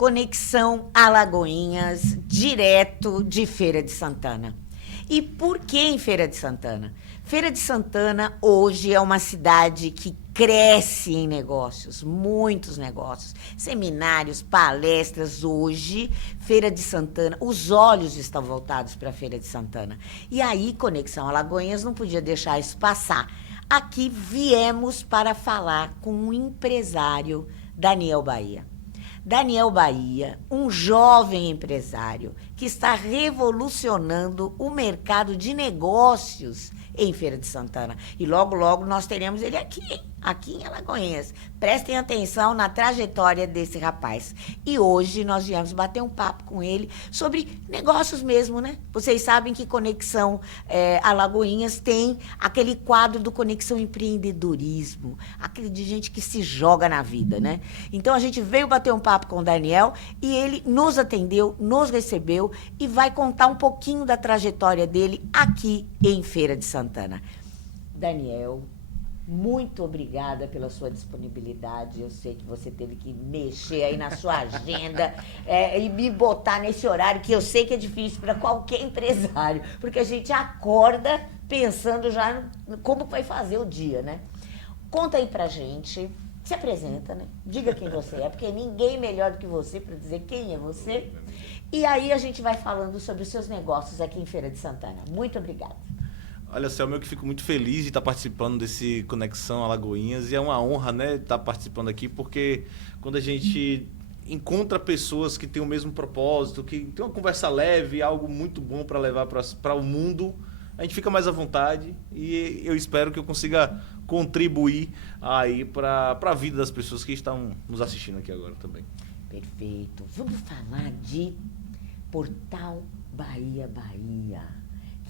Conexão Alagoinhas, direto de Feira de Santana. E por que em Feira de Santana? Feira de Santana hoje é uma cidade que cresce em negócios, muitos negócios, seminários, palestras. Hoje, Feira de Santana, os olhos estão voltados para a Feira de Santana. E aí, Conexão Alagoinhas não podia deixar isso passar. Aqui viemos para falar com um empresário, Daniel Bahia. Daniel Bahia, um jovem empresário que está revolucionando o mercado de negócios em Feira de Santana. E logo, logo nós teremos ele aqui, hein? Aqui em Alagoinhas. Prestem atenção na trajetória desse rapaz. E hoje nós viemos bater um papo com ele sobre negócios mesmo, né? Vocês sabem que Conexão Alagoinhas tem aquele quadro do Conexão Empreendedorismo, aquele de gente que se joga na vida, né? Então a gente veio bater um papo com o Daniel e ele nos atendeu, nos recebeu e vai contar um pouquinho da trajetória dele aqui em Feira de Santana. Daniel, muito obrigada pela sua disponibilidade. Eu sei que você teve que mexer aí na sua agenda e me botar nesse horário que eu sei que é difícil para qualquer empresário, porque a gente acorda pensando já como vai fazer o dia, né? Conta aí pra gente, se apresenta, né? Diga quem você é, porque ninguém melhor do que você para dizer quem é você. E aí a gente vai falando sobre os seus negócios aqui em Feira de Santana. Muito obrigada. Olha, Selma, eu que fico muito feliz de estar participando desse Conexão Alagoinhas e é uma honra, né, estar participando aqui, porque quando a gente encontra pessoas que têm o mesmo propósito, que tem uma conversa leve, algo muito bom para levar para o mundo, a gente fica mais à vontade e eu espero que eu consiga contribuir aí para a vida das pessoas que estão nos assistindo aqui agora também. Perfeito. Vamos falar de Portal Bahia,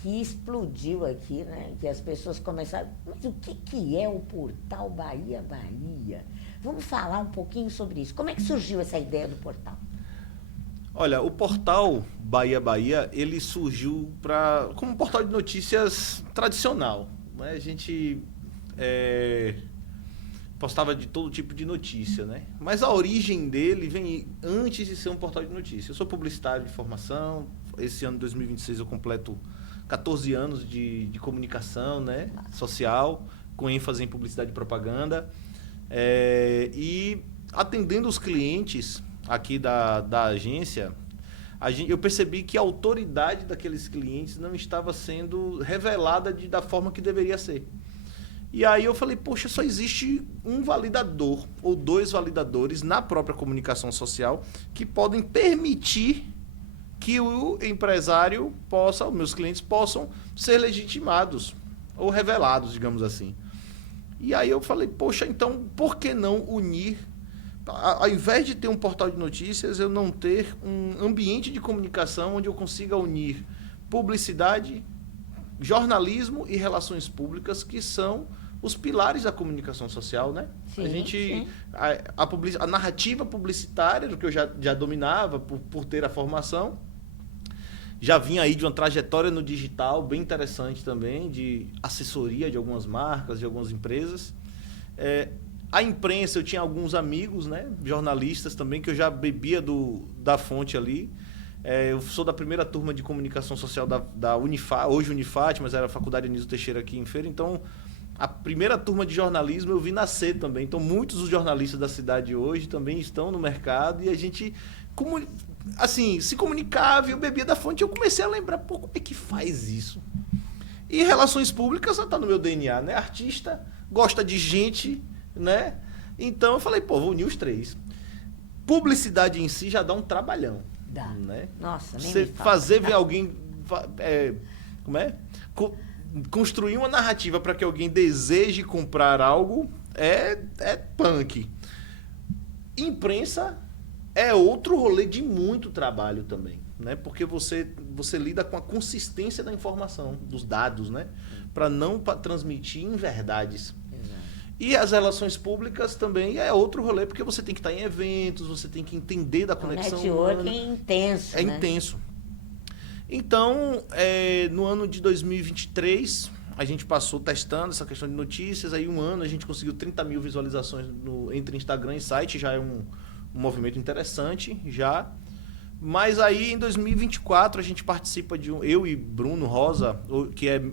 que explodiu aqui, né? Que as pessoas começaram... Mas o que é o Portal Bahia? Vamos falar um pouquinho sobre isso. Como é que surgiu essa ideia do portal? Olha, o Portal Bahia, ele surgiu como um portal de notícias tradicional, né? A gente postava de todo tipo de notícia, né? Mas a origem dele vem antes de ser um portal de notícias. Eu sou publicitário de formação. Esse ano de 2026 eu completo 14 anos de comunicação, né, social, com ênfase em publicidade e propaganda. E atendendo os clientes aqui da agência, eu percebi que a autoridade daqueles clientes não estava sendo revelada da forma que deveria ser. E aí eu falei, poxa, só existe um validador ou dois validadores na própria comunicação social que podem permitir que o empresário os meus clientes possam ser legitimados ou revelados, digamos assim. E aí eu falei, poxa, então por que não unir, ao invés de ter um portal de notícias, eu não ter um ambiente de comunicação onde eu consiga unir publicidade, jornalismo e relações públicas, que são os pilares da comunicação social, né? Sim, a gente sim. a narrativa publicitária, do que eu já dominava por ter a formação, já vinha aí de uma trajetória no digital bem interessante também, de assessoria de algumas marcas, de algumas empresas. A imprensa, eu tinha alguns amigos, né, jornalistas também, que eu já bebia da fonte ali. Eu sou da primeira turma de comunicação social da Unifat, hoje Unifat, mas era a Faculdade Anísio Teixeira aqui em Feira. Então, a primeira turma de jornalismo eu vi nascer também. Então, muitos dos jornalistas da cidade hoje também estão no mercado e a gente... assim, se comunicava, eu bebia da fonte, eu comecei a lembrar, pô, como é que faz isso? E relações públicas está no meu DNA, né? Artista, gosta de gente, né? Então eu falei, pô, vou unir os três. Publicidade em si já dá um trabalhão. Dá. Né? Nossa, nem Você me fala. fazer ver alguém... como é? Construir uma narrativa para que alguém deseje comprar algo é punk. Imprensa é outro rolê de muito trabalho também, né? Porque você lida com a consistência da informação, dos dados, né? Para não transmitir inverdades. Exato. E as relações públicas também é outro rolê, porque você tem que estar em eventos, você tem que entender da conexão network humana. é intenso, É né? intenso. Então, no ano de 2023, a gente passou testando essa questão de notícias. Aí um ano a gente conseguiu 30 mil visualizações entre Instagram e site, já é um movimento interessante já. Mas aí, em 2024, a gente participa eu e Bruno Rosa,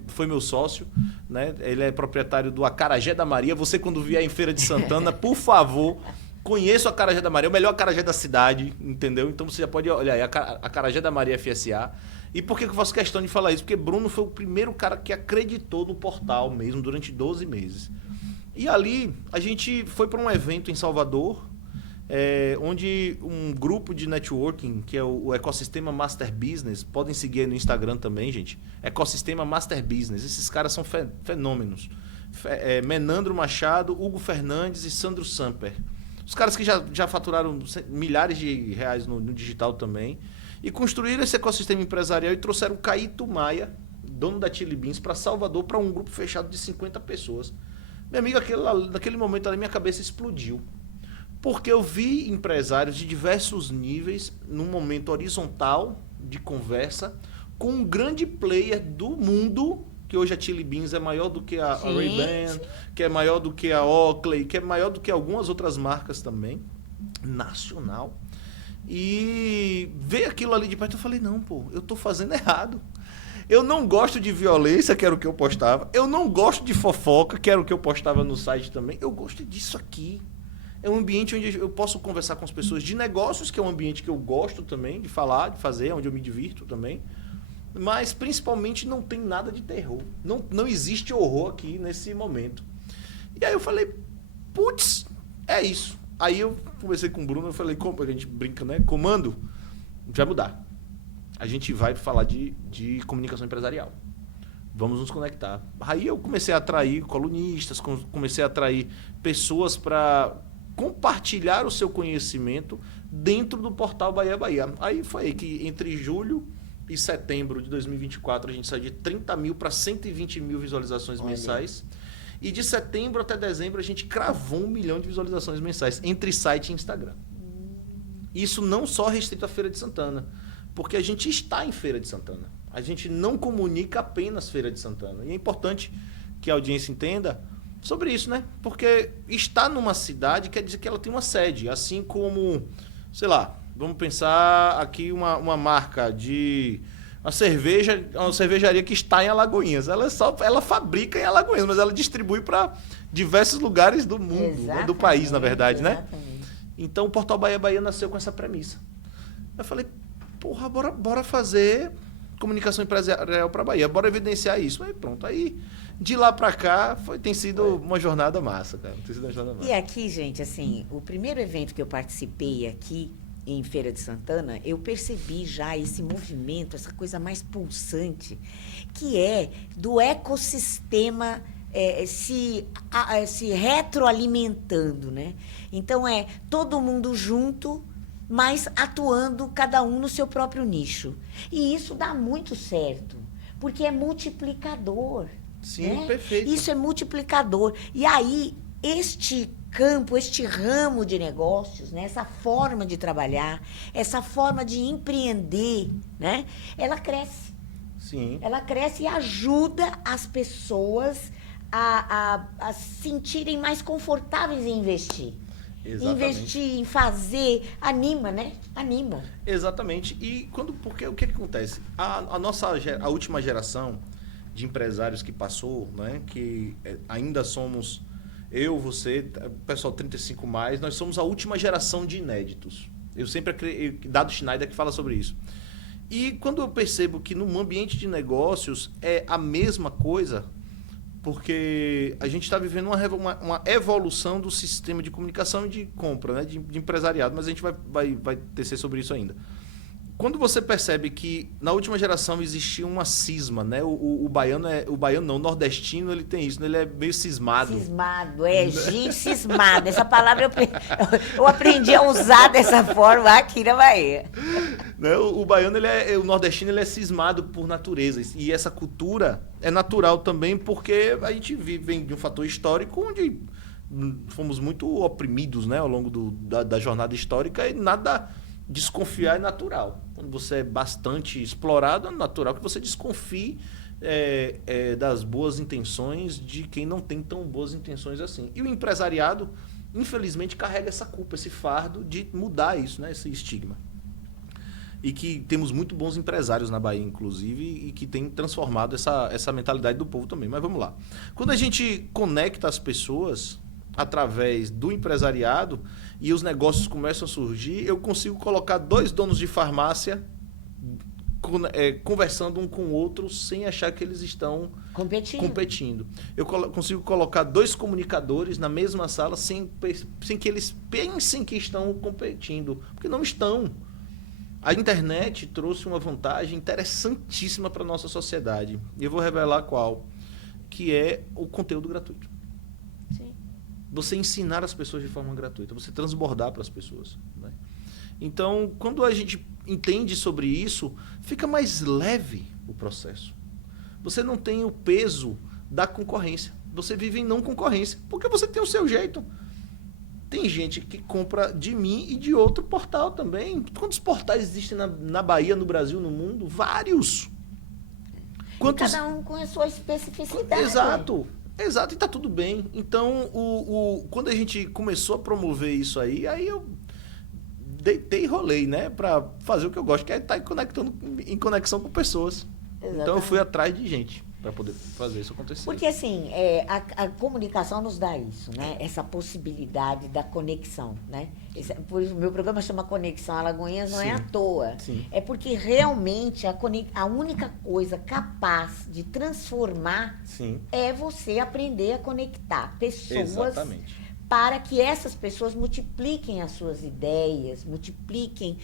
foi meu sócio, né? Ele é proprietário do Acarajé da Maria. Você, quando vier em Feira de Santana, por favor, conheça o Acarajé da Maria, o melhor acarajé da cidade, entendeu? Então você já pode olhar aí, Acarajé da Maria FSA. E por que eu faço questão de falar isso? Porque Bruno foi o primeiro cara que acreditou no portal mesmo durante 12 meses. E ali, a gente foi para um evento em Salvador, onde um grupo de networking, que é o Ecossistema Master Business, podem seguir aí no Instagram também, gente. Ecossistema Master Business. Esses caras são fenômenos. Menandro Machado, Hugo Fernandes e Sandro Samper. Os caras que já faturaram milhares de reais no digital também. E construíram esse ecossistema empresarial e trouxeram o Caíto Maia, dono da Chili Beans, para Salvador, para um grupo fechado de 50 pessoas. Meu amigo, naquele momento ali, minha cabeça explodiu. Porque eu vi empresários de diversos níveis, num momento horizontal de conversa, com um grande player do mundo, que hoje a Chili Beans é maior do que a Ray-Ban, que é maior do que a Oakley, que é maior do que algumas outras marcas também, nacional. E ver aquilo ali de perto, eu falei, não, pô, eu tô fazendo errado. Eu não gosto de violência, que era o que eu postava. Eu não gosto de fofoca, que era o que eu postava no site também. Eu gosto disso aqui. É um ambiente onde eu posso conversar com as pessoas de negócios, que é um ambiente que eu gosto também de falar, de fazer, onde eu me divirto também. Mas, principalmente, não tem nada de terror. Não existe horror aqui nesse momento. E aí eu falei, putz, é isso. Aí eu conversei com o Bruno, eu falei, como a gente brinca, né? Comando, vai mudar. A gente vai falar de comunicação empresarial. Vamos nos conectar. Aí eu comecei a atrair colunistas, comecei a atrair pessoas para compartilhar o seu conhecimento dentro do portal Bahia Bahia. Aí foi aí que entre julho e setembro de 2024 a gente saiu de 30 mil para 120 mil visualizações mensais. E de setembro até dezembro a gente cravou 1 milhão de visualizações mensais entre site e Instagram. Isso não só restrito à Feira de Santana, porque a gente está em Feira de Santana. A gente não comunica apenas Feira de Santana. E é importante que a audiência entenda sobre isso, né? Porque estar numa cidade quer dizer que ela tem uma sede. Assim como, sei lá, vamos pensar aqui uma marca de uma cervejaria que está em Alagoinhas. Ela fabrica em Alagoinhas, mas ela distribui para diversos lugares do mundo, né? Do país, na verdade, né? Então o Portal Bahia Bahia nasceu com essa premissa. Eu falei, porra, bora fazer comunicação empresarial para Bahia, bora evidenciar isso. Aí pronto, aí de lá para cá tem sido uma jornada massa, cara. Tem sido uma jornada massa. E aqui, gente, assim, o primeiro evento que eu participei aqui em Feira de Santana, eu percebi já esse movimento, essa coisa mais pulsante, que é do ecossistema se retroalimentando, né? Então, todo mundo junto, mas atuando cada um no seu próprio nicho. E isso dá muito certo, porque é multiplicador. Sim, né? Perfeito. Isso é multiplicador. E aí, este campo, este ramo de negócios, né? Essa forma de trabalhar, essa forma de empreender, né? Ela cresce. Sim. Ela cresce e ajuda as pessoas a se sentirem mais confortáveis em investir. Exatamente. Investir em fazer, anima, né? Anima. Exatamente. E porque o que acontece? A última geração de empresários que passou, né? Que ainda somos eu, você, o pessoal 35 mais, nós somos a última geração de inéditos. Eu sempre Dado Schneider que fala sobre isso. E quando eu percebo que no ambiente de negócios é a mesma coisa, porque a gente está vivendo uma evolução do sistema de comunicação e de compra, né? de empresariado, mas a gente vai tecer sobre isso ainda. Quando você percebe que na última geração existia uma cisma, né? O baiano não, o nordestino ele tem isso, né? Ele é meio cismado. Cismado, gente cismado. Essa palavra eu aprendi a usar dessa forma aqui na Bahia. Né? O baiano, o nordestino, ele é cismado por natureza. E essa cultura é natural também porque a gente vem de um fator histórico onde fomos muito oprimidos, né? Ao longo da jornada histórica e nada... Desconfiar é natural. Quando você é bastante explorado, é natural que você desconfie das boas intenções de quem não tem tão boas intenções assim. E o empresariado infelizmente, carrega essa culpa, esse fardo de mudar isso, né? Esse estigma. E que temos muito bons empresários na Bahia, inclusive, e que tem transformado essa mentalidade do povo também. Mas vamos lá. Quando a gente conecta as pessoas através do empresariado e os negócios começam a surgir, eu consigo colocar 2 donos de farmácia conversando um com o outro sem achar que eles estão competindo. Eu consigo colocar 2 comunicadores na mesma sala sem que eles pensem que estão competindo, porque não estão. A internet trouxe uma vantagem interessantíssima para a nossa sociedade. E eu vou revelar qual, que é o conteúdo gratuito. Sim. Você ensinar as pessoas de forma gratuita, você transbordar para as pessoas, né? Então, quando a gente entende sobre isso, fica mais leve o processo. Você não tem o peso da concorrência. Você vive em não concorrência, porque você tem o seu jeito. Tem gente que compra de mim e de outro portal também. Quantos portais existem na Bahia, no Brasil, no mundo? Vários. Quantos... Cada um com a sua especificidade. Exato. Exato, e está tudo bem. Então, quando a gente começou a promover isso aí eu deitei e rolei, né? Para fazer o que eu gosto, que é estar em conexão com pessoas. Exatamente. Então, eu fui atrás de gente para poder fazer isso acontecer. Porque, assim, a comunicação nos dá isso, né? Essa possibilidade da conexão, né? Por isso, o meu programa chama Conexão Alagoinhas, não é à toa. Sim. É porque, realmente, a única coisa capaz de transformar é você aprender a conectar pessoas. Exatamente. Para que essas pessoas multipliquem as suas ideias, multipliquem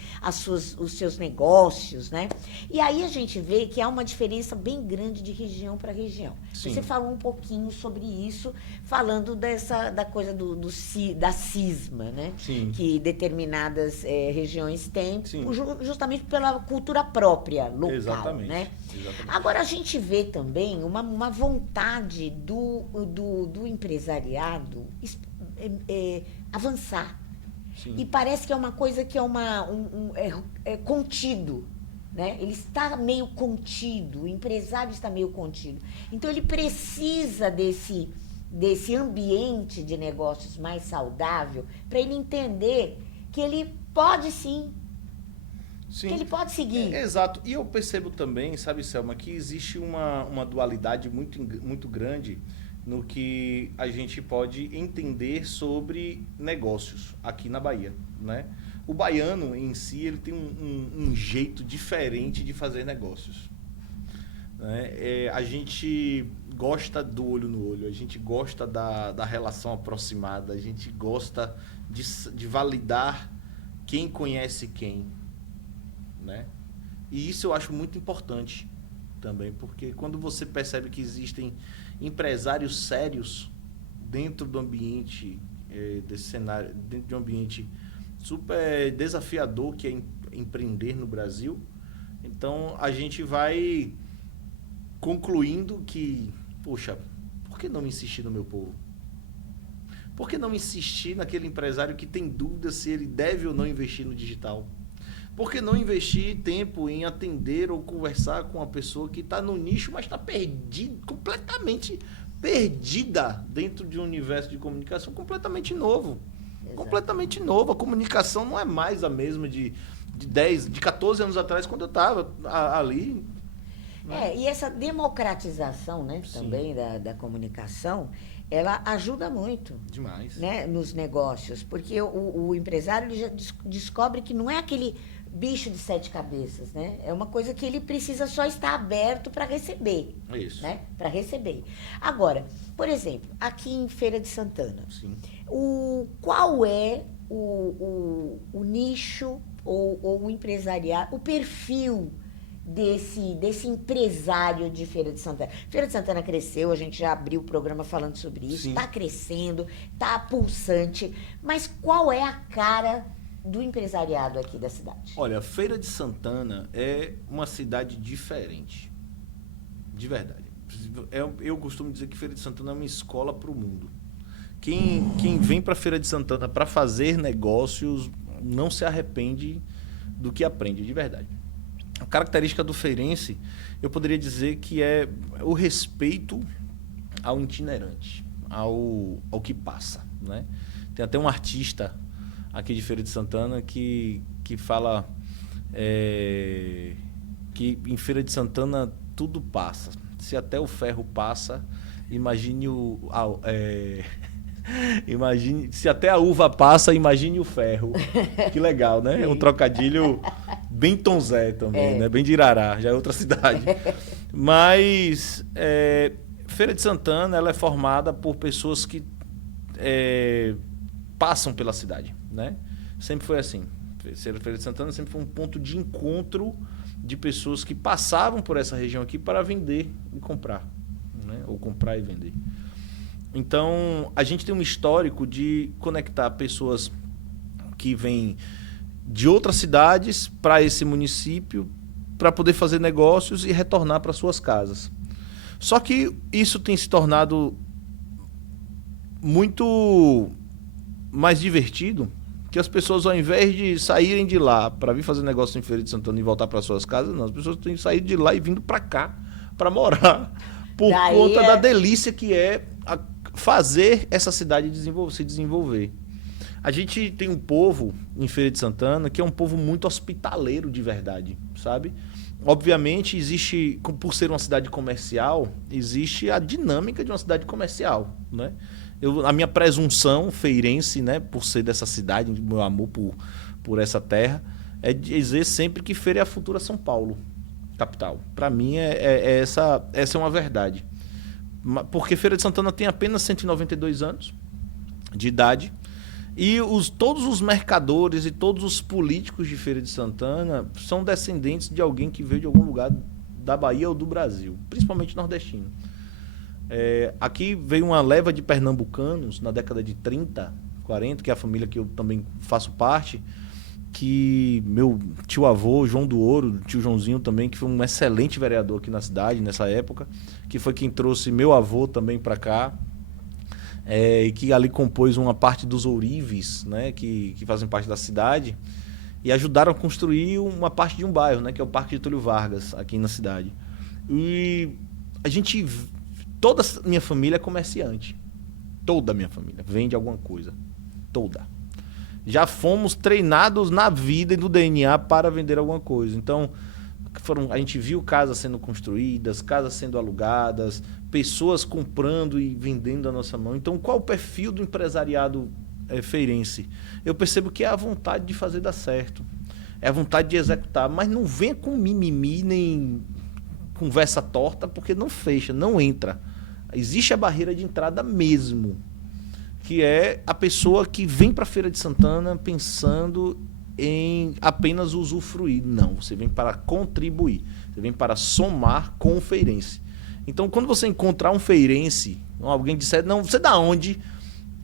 os seus negócios, né? E aí a gente vê que há uma diferença bem grande de região para região. Sim. Você falou um pouquinho sobre isso, falando da coisa da cisma, né? Sim. Que determinadas regiões têm, justamente pela cultura própria, local. Exatamente. Né? Exatamente. Agora, a gente vê também uma vontade do empresariado avançar. Sim. E parece que é uma coisa que é contido, né? Ele está meio contido, o empresário está meio contido. Então, ele precisa desse ambiente de negócios mais saudável para ele entender que ele pode sim, que ele pode seguir. Exato. E eu percebo também, sabe, Selma, que existe uma dualidade muito grande no que a gente pode entender sobre negócios aqui na Bahia, né? O baiano em si, ele tem um jeito diferente de fazer negócios, né? A gente gosta do olho no olho, a gente gosta da relação aproximada, a gente gosta de validar quem conhece quem, né? E isso eu acho muito importante também, porque quando você percebe que existem empresários sérios dentro do ambiente desse cenário, dentro de um ambiente super desafiador que é empreender no Brasil, então a gente vai concluindo que, poxa, por que não insistir no meu povo? Por que não insistir naquele empresário que tem dúvida se ele deve ou não investir no digital? Por que não investir tempo em atender ou conversar com uma pessoa que está no nicho, mas está completamente perdida dentro de um universo de comunicação completamente novo? Exato. Completamente novo. A comunicação não é mais a mesma de 14 anos atrás, quando eu estava ali. Né? E essa democratização, né, também da comunicação, ela ajuda muito. Demais. Né, nos negócios, porque o empresário ele já descobre que não é aquele bicho de 7 cabeças, né? É uma coisa que ele precisa só estar aberto para receber. Isso. Né? Para receber. Agora, por exemplo, aqui em Feira de Santana, qual é o nicho ou o empresariado, o perfil desse empresário de Feira de Santana? Feira de Santana cresceu, a gente já abriu o programa falando sobre isso, está crescendo, está pulsante, mas qual é a cara do empresariado aqui da cidade? Olha, Feira de Santana é uma cidade diferente, de verdade. Eu costumo dizer que Feira de Santana é uma escola para o mundo. Quem vem para Feira de Santana para fazer negócios não se arrepende do que aprende, de verdade. A característica do feirense, eu poderia dizer que é o respeito ao itinerante, ao que passa, né? Tem até um artista aqui de Feira de Santana que fala que em Feira de Santana tudo passa. Se até o ferro passa, imagine se até a uva passa, imagine o ferro. Que legal, né? É um trocadilho bem Tom Zé também, né? Bem de Irará, já é outra cidade. Mas Feira de Santana, ela é formada por pessoas que passam pela cidade, né? Sempre foi assim. Feira de Santana sempre foi um ponto de encontro de pessoas que passavam por essa região aqui para vender e comprar, né? Ou comprar e vender. Então, a gente tem um histórico de conectar pessoas que vêm de outras cidades para esse município para poder fazer negócios e retornar para suas casas. Só que isso tem se tornado muito mais divertido, que as pessoas, ao invés de saírem de lá para vir fazer negócio em Feira de Santana e voltar para suas casas, não, as pessoas têm saído de lá e vindo para cá para morar, por conta da delícia que é fazer essa cidade se desenvolver. A gente tem um povo em Feira de Santana que é um povo muito hospitaleiro de verdade, sabe? Obviamente, existe, por ser uma cidade comercial, existe a dinâmica de uma cidade comercial, né? A minha presunção feirense, né, por ser dessa cidade, meu amor por essa terra, é dizer sempre que Feira é a futura São Paulo, capital. Para mim, essa é uma verdade. Porque Feira de Santana tem apenas 192 anos de idade e todos os mercadores e todos os políticos de Feira de Santana são descendentes de alguém que veio de algum lugar da Bahia ou do Brasil, principalmente nordestino. Aqui veio uma leva de pernambucanos na década de 30, 40, que é a família que eu também faço parte, que meu tio-avô, João do Ouro, tio Joãozinho também, que foi um excelente vereador aqui na cidade nessa época, que foi quem trouxe meu avô também para cá, e que ali compôs uma parte dos ourives, né, que fazem parte da cidade, e ajudaram a construir uma parte de um bairro, né, que é o Parque Getúlio Vargas, aqui na cidade. E a gente... Toda a minha família é comerciante. Toda a minha família vende alguma coisa. Toda. Já fomos treinados na vida e no DNA para vender alguma coisa. Então, a gente viu casas sendo construídas, casas sendo alugadas, pessoas comprando e vendendo da nossa mão. Então, qual o perfil do empresariado feirense? Eu percebo que é a vontade de fazer dar certo. É a vontade de executar. Mas não venha com mimimi, nem conversa torta, porque não fecha, não entra. Existe a barreira de entrada mesmo, que é a pessoa que vem para a Feira de Santana pensando em apenas usufruir. Não, você vem para contribuir, você vem para somar com o feirense. Então, quando você encontrar um feirense, alguém disser, não, você é da onde?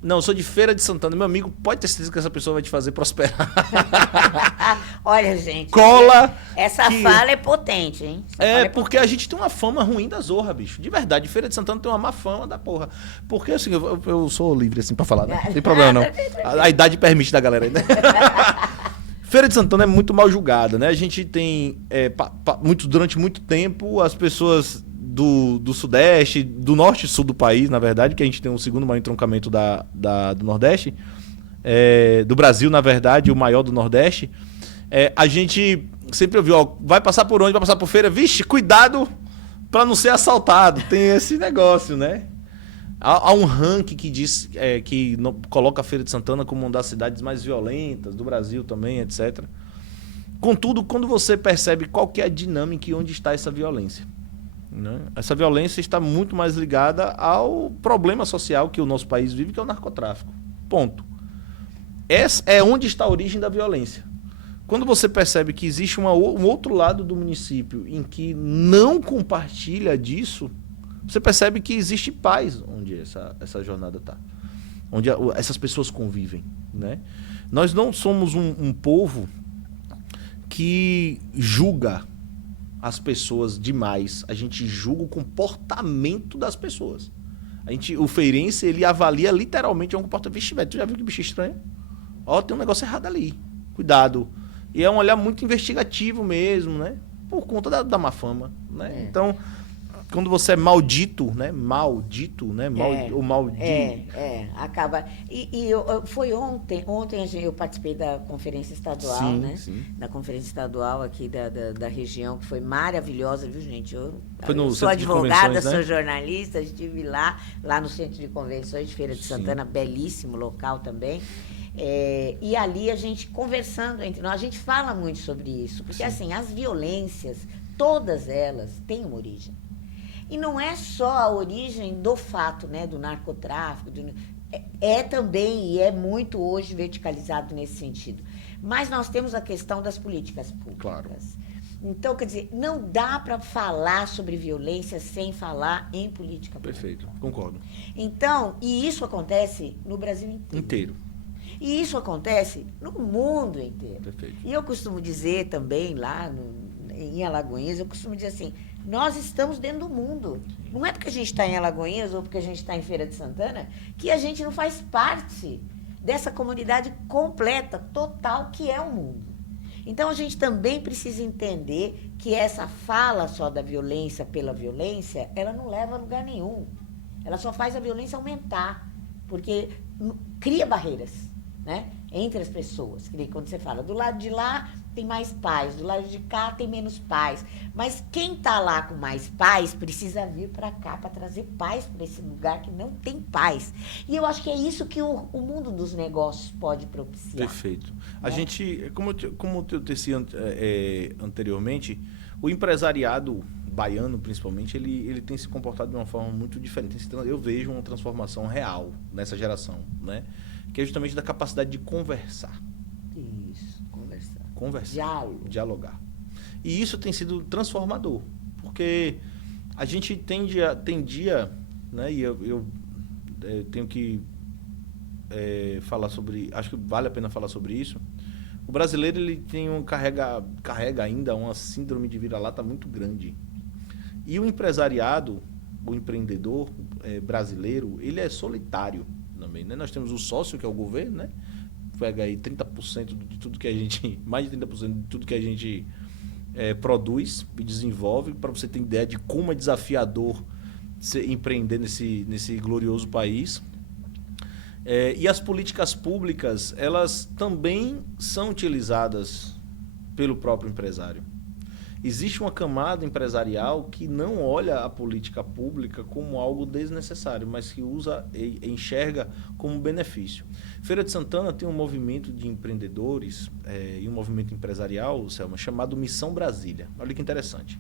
Não, eu sou de Feira de Santana. Meu amigo, pode ter certeza que essa pessoa vai te fazer prosperar. Olha, gente. Cola. Essa fala é potente, hein? Porque a gente tem uma fama ruim da zorra, bicho. De verdade, Feira de Santana tem uma má fama da porra. Porque, assim, eu sou livre, assim, pra falar, né? Não tem problema, não. A idade permite da galera aí, né? Feira de Santana é muito mal julgada, né? A gente tem, durante muito tempo, as pessoas do Sudeste, do Norte e Sul do país, na verdade, que a gente tem o segundo maior entroncamento do Nordeste, do Brasil, na verdade, o maior do Nordeste, a gente sempre ouviu, ó, vai passar por onde? Vai passar por Feira? Vixe, cuidado para não ser assaltado. Tem esse negócio, né? Há um ranking que diz que coloca a Feira de Santana como uma das cidades mais violentas do Brasil também, etc. Contudo, quando você percebe qual que é a dinâmica e onde está essa violência, né? Essa violência está muito mais ligada ao problema social que o nosso país vive, que é o narcotráfico. Ponto. Essa é onde está a origem da violência. Quando você percebe que existe um outro lado do município em que não compartilha disso, você percebe que existe paz onde essa jornada está, onde essas pessoas convivem, né? Nós não somos um povo que julga as pessoas demais. A gente julga o comportamento das pessoas. O feirense, ele avalia literalmente um comportamento. Vixe, velho, tu já viu que bicho estranho? Ó, tem um negócio errado ali. Cuidado. E é um olhar muito investigativo mesmo, né? Por conta da má fama, né? Então, quando você é maldito, né? Maldito, né? O maldito. Acaba. Foi ontem eu participei da conferência estadual, Sim, né? sim. Da conferência estadual aqui da região, que foi maravilhosa, viu, gente? Foi no Eu sou Centro de advogada, Convenções, né? sou jornalista, estive lá no Centro de Convenções de Feira de Santana, belíssimo local também. E ali a gente conversando entre nós, a gente fala muito sobre isso, porque assim, as violências, todas elas têm uma origem. E não é só a origem do fato, né, do narcotráfico, também, e é muito hoje verticalizado nesse sentido. Mas nós temos a questão das políticas públicas. Claro. Então, quer dizer, não dá para falar sobre violência sem falar em política pública. Perfeito, concordo. Então, e isso acontece no Brasil inteiro. E isso acontece no mundo inteiro. Perfeito. E eu costumo dizer também, lá em Alagoinhas, eu costumo dizer assim, nós estamos dentro do mundo. Não é porque a gente está em Alagoinhas ou porque a gente está em Feira de Santana que a gente não faz parte dessa comunidade completa, total, que é o mundo. Então, a gente também precisa entender que essa fala só da violência pela violência, ela não leva a lugar nenhum. Ela só faz a violência aumentar, porque cria barreiras, né, entre as pessoas. Que nem quando você fala, do lado de lá tem mais paz, do lado de cá tem menos paz. Mas quem está lá com mais paz precisa vir para cá para trazer paz para esse lugar que não tem paz. E eu acho que é isso que o mundo dos negócios pode propiciar. Perfeito. A gente, como eu disse anteriormente, o empresariado baiano, principalmente, ele tem se comportado de uma forma muito diferente. Eu vejo uma transformação real nessa geração, né? Que é justamente da capacidade de conversar. Isso, conversar. Dialogar. E isso tem sido transformador, porque a gente tendia, né? E eu tenho que falar sobre, acho que vale a pena falar sobre isso. O brasileiro, ele tem carrega ainda uma síndrome de vira-lata muito grande. E o empresariado, o empreendedor brasileiro, ele é solitário também, né? Nós temos o sócio, que é o governo, né? Pega aí 30% de tudo que a gente, mais de 30% de tudo que a gente produz e desenvolve, para você ter ideia de como é desafiador empreender nesse glorioso país. E as políticas públicas, elas também são utilizadas pelo próprio empresário. Existe uma camada empresarial que não olha a política pública como algo desnecessário, mas que usa e enxerga como benefício. Feira de Santana tem um movimento de empreendedores e um movimento empresarial, Selma, chamado Missão Brasília. Olha que interessante.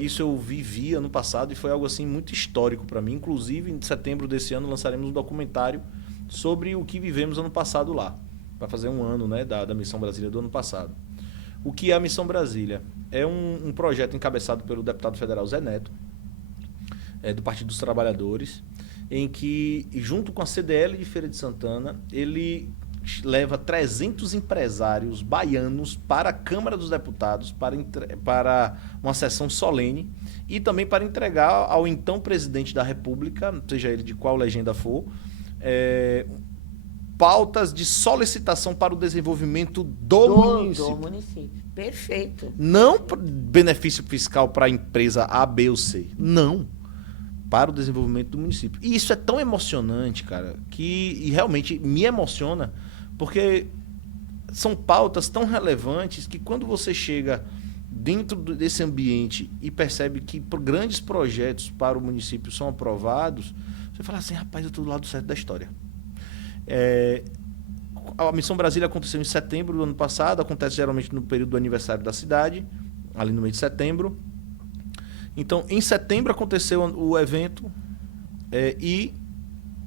Isso eu vivi ano passado e foi algo assim muito histórico para mim. Inclusive, em setembro desse ano, lançaremos um documentário sobre o que vivemos ano passado lá. Vai fazer um ano, né, da Missão Brasília do ano passado. O que é a Missão Brasília? É um projeto encabeçado pelo deputado federal Zé Neto, do Partido dos Trabalhadores, em que, junto com a CDL de Feira de Santana, ele leva 300 empresários baianos para a Câmara dos Deputados para uma sessão solene e também para entregar ao então presidente da República, seja ele de qual legenda for, pautas de solicitação para o desenvolvimento do município. Perfeito. Não benefício fiscal para a empresa A, B ou C. Não. Para o desenvolvimento do município. E isso é tão emocionante, cara, que realmente me emociona, porque são pautas tão relevantes que quando você chega dentro desse ambiente e percebe que grandes projetos para o município são aprovados, você fala assim, rapaz, eu estou do lado certo da história. A Missão Brasília aconteceu em setembro do ano passado, acontece geralmente no período do aniversário da cidade, ali no mês de setembro. Então, em setembro aconteceu o evento e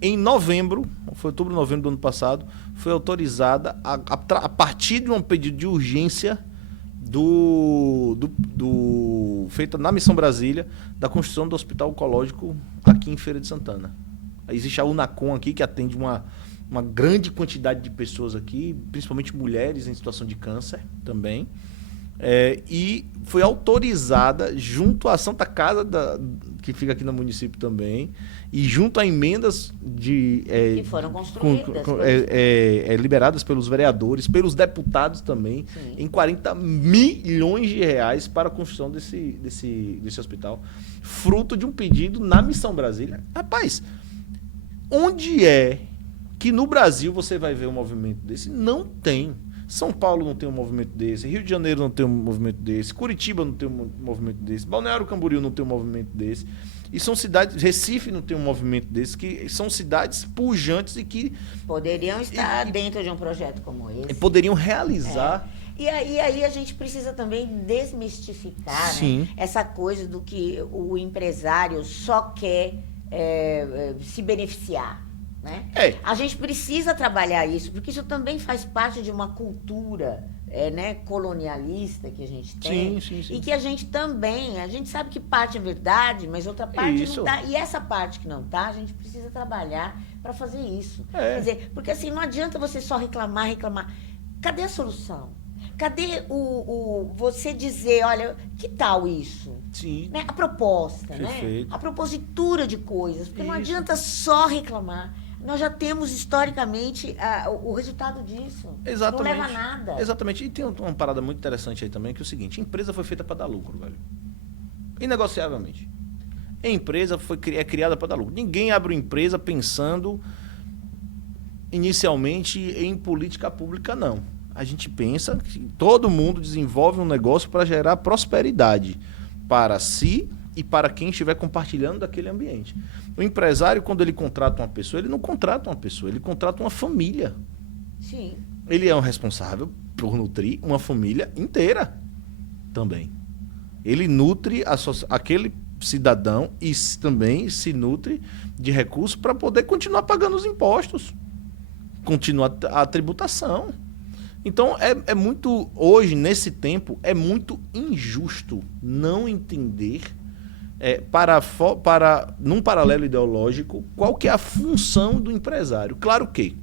em novembro, foi outubro, novembro do ano passado, foi autorizada, a partir de um pedido de urgência feita na Missão Brasília, da construção do Hospital Oncológico aqui em Feira de Santana. Existe a Unacom aqui, que atende uma grande quantidade de pessoas aqui, principalmente mulheres em situação de câncer também. E foi autorizada junto à Santa Casa, que fica aqui no município também, e junto a emendas que foram construídas. Liberadas pelos vereadores, pelos deputados também, Sim. em 40 milhões de reais para a construção desse hospital, fruto de um pedido na Missão Brasília. Rapaz, onde é que no Brasil você vai ver um movimento desse? Não tem. São Paulo não tem um movimento desse, Rio de Janeiro não tem um movimento desse, Curitiba não tem um movimento desse, Balneário Camboriú não tem um movimento desse. E são cidades, Recife não tem um movimento desse, que são cidades pujantes e que poderiam estar dentro de um projeto como esse. Poderiam realizar. E aí a gente precisa também desmistificar, né, essa coisa do que o empresário só quer se beneficiar. Né? A gente precisa trabalhar isso, porque isso também faz parte de uma cultura né, colonialista que a gente tem. Sim. E que a gente também, a gente sabe que parte é verdade, mas outra parte não está. E essa parte que não está, a gente precisa trabalhar para fazer isso. Quer dizer, porque assim, não adianta você só reclamar. Cadê a solução? Cadê você dizer, olha, que tal isso? Sim. Né? A proposta, Perfeito. né? A propositura de coisas. Porque não adianta só reclamar. Nós já temos, historicamente, o resultado disso. Exatamente. Não leva a nada. Exatamente. E tem uma parada muito interessante aí também, que é o seguinte: a empresa foi feita para dar lucro, velho. Inegociavelmente. A empresa é criada para dar lucro. Ninguém abre uma empresa pensando inicialmente em política pública, não. A gente pensa que todo mundo desenvolve um negócio para gerar prosperidade para si e para quem estiver compartilhando daquele ambiente. O empresário, quando ele contrata uma pessoa, ele não contrata uma pessoa, ele contrata uma família. Sim. Ele é o responsável por nutrir uma família inteira também. Ele nutre aquele cidadão e também se nutre de recursos para poder continuar pagando os impostos, continuar a tributação. Então, é muito, hoje, nesse tempo, é muito injusto não entender, num paralelo ideológico, qual que é a função do empresário. Claro que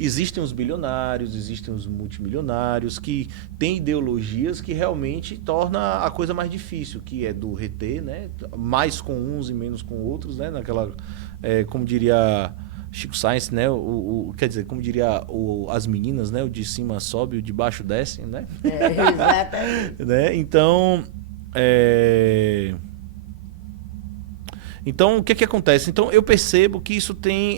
existem os bilionários, existem os multimilionários, que têm ideologias que realmente torna a coisa mais difícil, que é do reter, né? Mais com uns e menos com outros, né? Como diria Chico Sainz, né? Quer dizer, como diria as meninas, né? O de cima sobe, o de baixo desce, né? Exatamente. Né? Então, o que acontece? Então, eu percebo que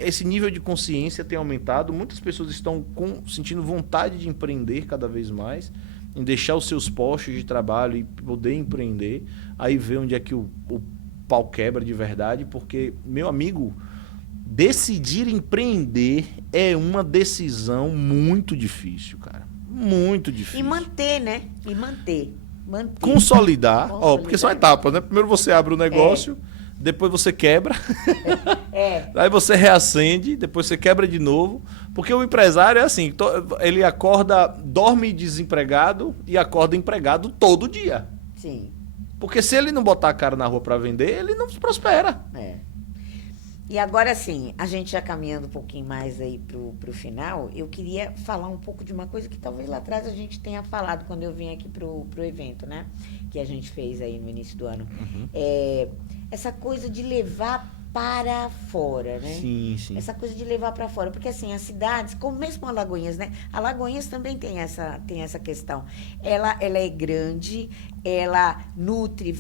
esse nível de consciência tem aumentado. Muitas pessoas estão sentindo vontade de empreender cada vez mais, em deixar os seus postos de trabalho e poder empreender. Aí vê onde é que o pau quebra de verdade, porque, meu amigo, decidir empreender é uma decisão muito difícil, cara. Muito difícil. E manter, né? Manter. Consolidar. Porque são etapas, né? Primeiro você abre o negócio, depois você quebra, aí você reacende, depois você quebra de novo, porque o empresário é assim, ele dorme desempregado e acorda empregado todo dia. Sim. Porque se ele não botar a cara na rua para vender, ele não prospera. E agora sim, a gente já caminhando um pouquinho mais aí pro final, eu queria falar um pouco de uma coisa que talvez lá atrás a gente tenha falado quando eu vim aqui pro evento, né? Que a gente fez aí no início do ano. Essa coisa de levar para fora, né? Sim. Essa coisa de levar para fora. Porque, assim, as cidades, como mesmo Alagoinhas, né? Alagoinhas também tem essa questão. Ela é grande, ela nutre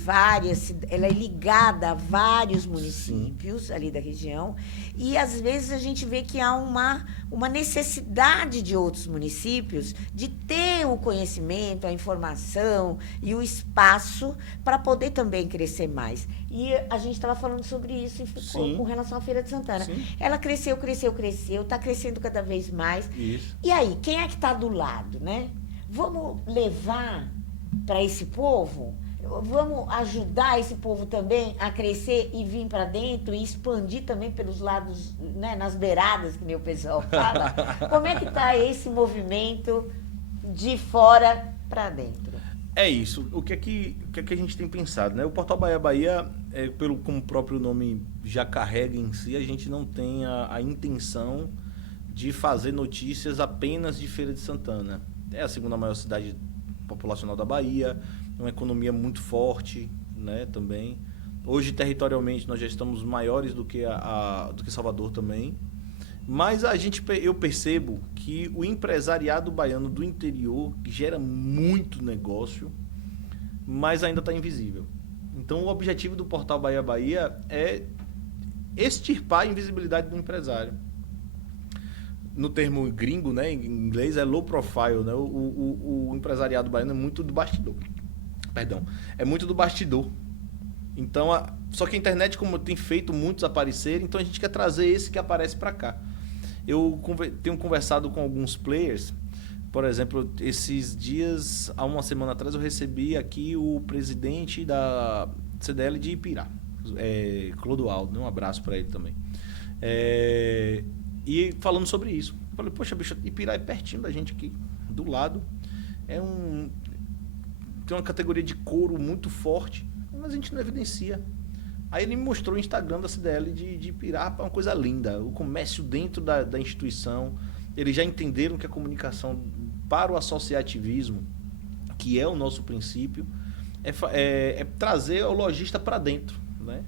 ela é ligada a vários municípios ali da região. E, às vezes, a gente vê que há uma necessidade de outros municípios de ter o conhecimento, a informação e o espaço para poder também crescer mais. E a gente estava falando sobre isso com relação à Feira de Santana. Sim. Ela cresceu, está crescendo cada vez mais. Isso. E aí, quem é que está do lado, né? Vamos levar para esse povo? Vamos ajudar esse povo também a crescer e vir para dentro e expandir também pelos lados, né, nas beiradas, que nem o pessoal fala? Como é que está esse movimento de fora para dentro? É isso. O que é que a gente tem pensado, né? O Portal Bahia, como o próprio nome já carrega em si, a gente não tem a intenção de fazer notícias apenas de Feira de Santana. É a segunda maior cidade populacional da Bahia, uma economia muito forte, né, também. Hoje, territorialmente, nós já estamos maiores do que Salvador também. Mas eu percebo que o empresariado baiano do interior gera muito negócio, mas ainda está invisível. Então, o objetivo do Portal Bahia Bahia é extirpar a invisibilidade do empresário. No termo gringo, né, em inglês, é low profile. Né? O empresariado baiano é muito do bastidor. É muito do bastidor. Então, só que a internet, como tem feito muitos aparecerem, então a gente quer trazer esse que aparece para cá. Eu tenho conversado com alguns players, por exemplo, esses dias, há uma semana atrás, eu recebi aqui o presidente da CDL de Ipirá, Clodoaldo, um abraço para ele também. E falando sobre isso. Eu falei, poxa, bicho, Ipirá é pertinho da gente aqui, do lado. Tem uma categoria de couro muito forte, mas a gente não evidencia. Aí ele me mostrou o Instagram da CDL de Ipirá, uma coisa linda. O comércio dentro da instituição. Eles já entenderam que a comunicação para o associativismo, que é o nosso princípio, é trazer o lojista para dentro, né?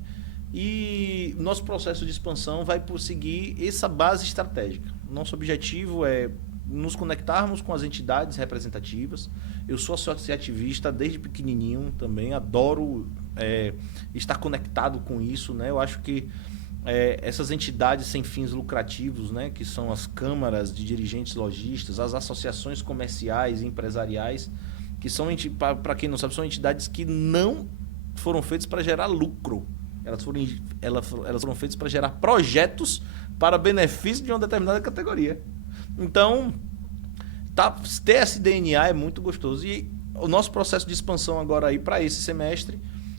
E nosso processo de expansão vai seguir essa base estratégica. Nosso objetivo é nos conectarmos com as entidades representativas. Eu sou associativista desde pequenininho também, adoro estar conectado com isso, né? Eu acho que essas entidades sem fins lucrativos, né, que são as câmaras de dirigentes lojistas, as associações comerciais e empresariais, que são, para quem não sabe, são entidades que não foram feitas para gerar lucro. Elas foram feitas para gerar projetos para benefício de uma determinada categoria. Então, ter esse DNA é muito gostoso. E o nosso processo de expansão agora aí para esse semestre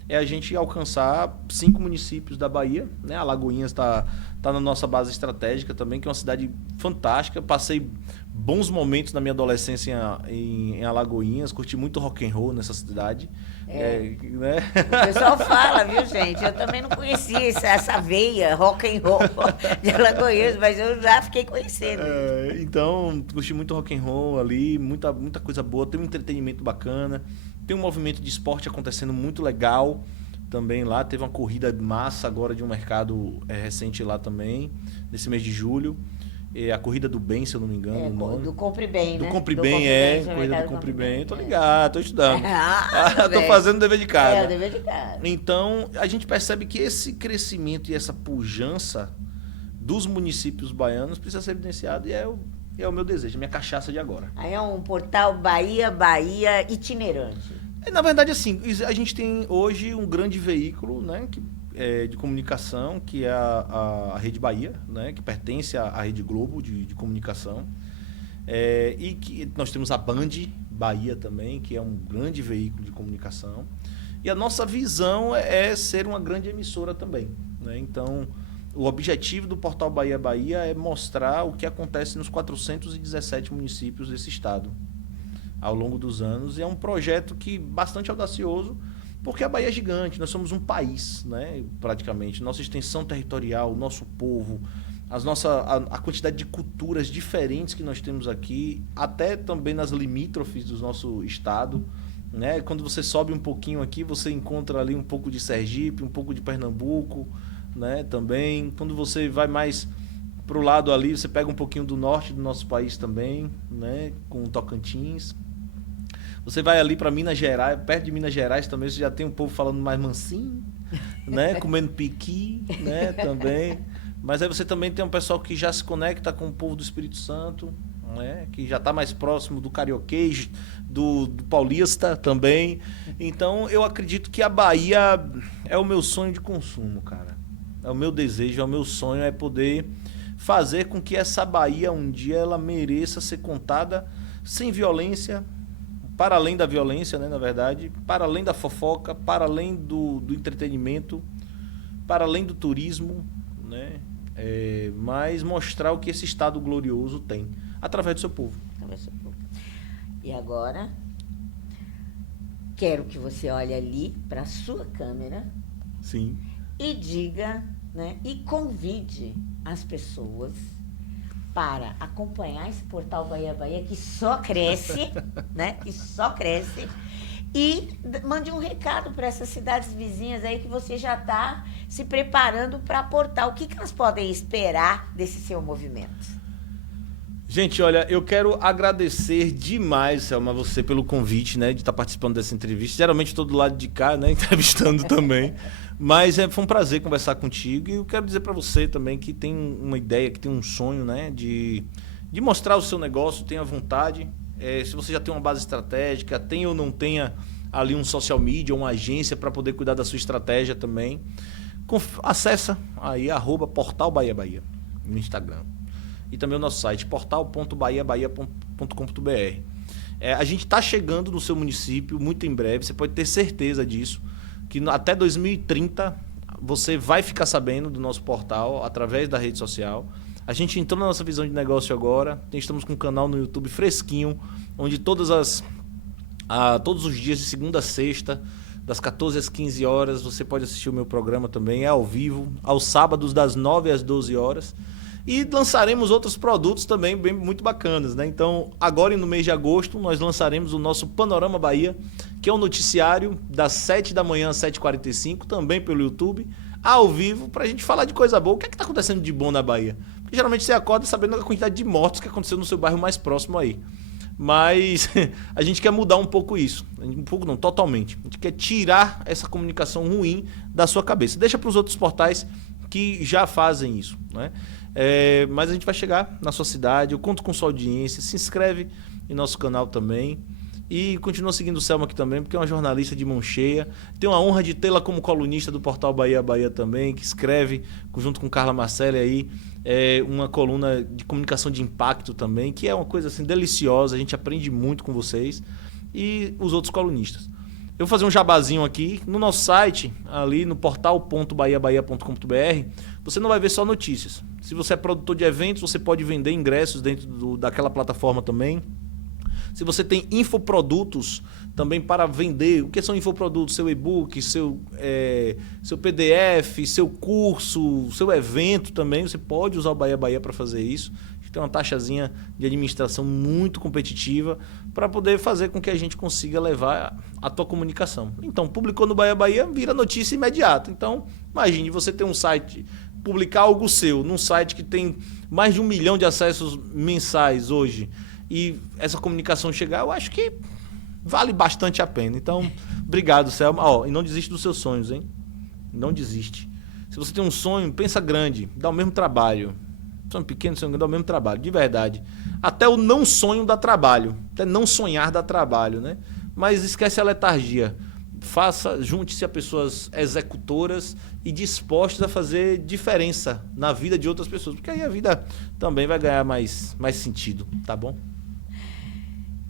é a gente alcançar 5 municípios da Bahia, né? Alagoinhas está na nossa base estratégica também, que é uma cidade fantástica. Passei bons momentos na minha adolescência em Alagoinhas, curti muito rock and roll nessa cidade. Né? O pessoal fala, viu, gente? Eu também não conhecia essa veia rock and roll de Alagoinhas, mas eu já fiquei conhecendo. Então, curti muito rock and roll ali, muita coisa boa, tem um entretenimento bacana. Tem um movimento de esporte acontecendo muito legal também lá. Teve uma corrida massa agora de um mercado recente lá também, nesse mês de julho. A Corrida do Bem, se eu não me engano. O nome. Do Compre Bem, né? Do Compre Bem, Corrida do Compre Bem. Tô ligado, tô estudando. Tô fazendo o dever de casa. O dever de casa. Então, a gente percebe que esse crescimento e essa pujança dos municípios baianos precisa ser evidenciado e é o meu desejo, a minha cachaça de agora. Aí é um portal Bahia itinerante. Na verdade, assim, a gente tem hoje um grande veículo, né, de comunicação, que é a Rede Bahia, né, que pertence à Rede Globo de comunicação. E que nós temos a Band Bahia também, que é um grande veículo de comunicação. E a nossa visão é ser uma grande emissora também, né? Então, o objetivo do Portal Bahia Bahia é mostrar o que acontece nos 417 municípios desse estado ao longo dos anos. E é um projeto bastante audacioso, porque a Bahia é gigante, nós somos um país, né, praticamente. Nossa extensão territorial, nosso povo, a quantidade de culturas diferentes que nós temos aqui, até também nas limítrofes do nosso estado, né? Quando você sobe um pouquinho aqui, você encontra ali um pouco de Sergipe, um pouco de Pernambuco, né, também. Quando você vai mais para o lado ali, você pega um pouquinho do norte do nosso país também, né, com Tocantins. Você vai ali para Minas Gerais, perto de Minas Gerais também, você já tem um povo falando mais mansinho, né, comendo piqui, né, também. Mas aí você também tem um pessoal que já se conecta com o povo do Espírito Santo, né, que já está mais próximo do carioquês, do paulista também. Então, eu acredito que a Bahia é o meu sonho de consumo, cara. É o meu desejo, é o meu sonho, é poder fazer com que essa Bahia um dia ela mereça ser contada sem violência, para além da violência, né, na verdade, para além da fofoca, para além do entretenimento, para além do turismo, né, mas mostrar o que esse estado glorioso tem, através do seu povo. E agora, quero que você olhe ali para a sua câmera. Sim. E diga, né, e convide as pessoas para acompanhar esse portal Bahia Bahia, que só cresce, né? Que só cresce. E mande um recado para essas cidades vizinhas aí que você já está se preparando para aportar. O que elas podem esperar desse seu movimento? Gente, olha, eu quero agradecer demais, Selma, você pelo convite, né, de estar participando dessa entrevista. Geralmente estou do lado de cá, né, entrevistando também. Mas foi um prazer conversar contigo. E eu quero dizer para você também que tem uma ideia, que tem um sonho, né, de mostrar o seu negócio, tenha vontade. Se você já tem uma base estratégica, tenha ou não tenha ali um social media, uma agência para poder cuidar da sua estratégia também, acessa aí @portal Bahia Bahia no Instagram. E também o nosso site, portal.bahiabahia.com.br. A gente está chegando no seu município muito em breve, você pode ter certeza disso, que até 2030 você vai ficar sabendo do nosso portal através da rede social. A gente entrou na nossa visão de negócio agora, estamos com um canal no YouTube fresquinho, onde todos os dias de segunda a sexta, das 14 às 15 horas, você pode assistir o meu programa também, é ao vivo, aos sábados das 9 às 12 horas. E lançaremos outros produtos também muito bacanas, né? Então, agora no mês de agosto, nós lançaremos o nosso Panorama Bahia, que é um noticiário das 7 da manhã às 7h45, também pelo YouTube, ao vivo, para a gente falar de coisa boa. O que está acontecendo de bom na Bahia? Porque geralmente você acorda sabendo a quantidade de mortos que aconteceu no seu bairro mais próximo aí. Mas a gente quer mudar um pouco isso. Um pouco não, totalmente. A gente quer tirar essa comunicação ruim da sua cabeça. Deixa para os outros portais que já fazem isso, né? Mas a gente vai chegar na sua cidade, eu conto com sua audiência, se inscreve em nosso canal também e continua seguindo o Selma aqui também, porque é uma jornalista de mão cheia. Tenho a honra de tê-la como colunista do portal Bahia Bahia também, que escreve junto com Carla Marcelli aí uma coluna de comunicação de impacto também, que é uma coisa assim deliciosa, a gente aprende muito com vocês e os outros colunistas. Eu vou fazer um jabazinho aqui no nosso site, ali no portal.bahiabahia.com.br. Você não vai ver só notícias. Se você é produtor de eventos, você pode vender ingressos dentro daquela plataforma também. Se você tem infoprodutos também para vender, o que são infoprodutos? Seu e-book, seu PDF, seu curso, seu evento também, você pode usar o Bahia Bahia para fazer isso. Tem uma taxazinha de administração muito competitiva para poder fazer com que a gente consiga levar a tua comunicação. Então, publicou no Bahia Bahia, vira notícia imediata. Então, imagine você ter um site, publicar algo seu num site que tem mais de 1 milhão de acessos mensais hoje e essa comunicação chegar, eu acho que vale bastante a pena. Então, obrigado, Selma. E não desiste dos seus sonhos, hein? Não desiste. Se você tem um sonho, pensa grande, dá o mesmo trabalho. Sonho pequeno, sonho grande, dá o mesmo trabalho, de verdade. Até o não sonho dá trabalho. Até não sonhar dá trabalho, né? Mas esquece a letargia. Junte-se a pessoas executoras e dispostas a fazer diferença na vida de outras pessoas. Porque aí a vida também vai ganhar mais sentido, tá bom?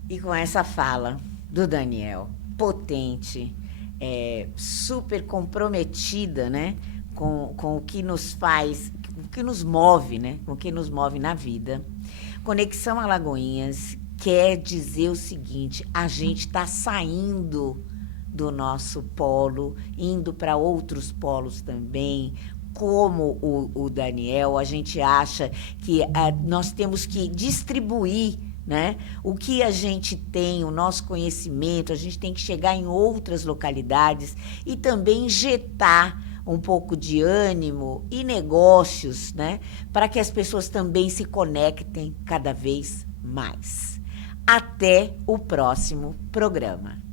E com essa fala do Daniel, potente, super comprometida, né? Com o que nos faz, o que nos move, né? Com o que nos move na vida. Conexão Alagoinhas quer dizer o seguinte: a gente está saindo do nosso polo, indo para outros polos também. Como o Daniel, a gente acha que nós temos que distribuir, né? O que a gente tem, o nosso conhecimento, a gente tem que chegar em outras localidades e também injetar um pouco de ânimo e negócios, né? Para que as pessoas também se conectem cada vez mais. Até o próximo programa.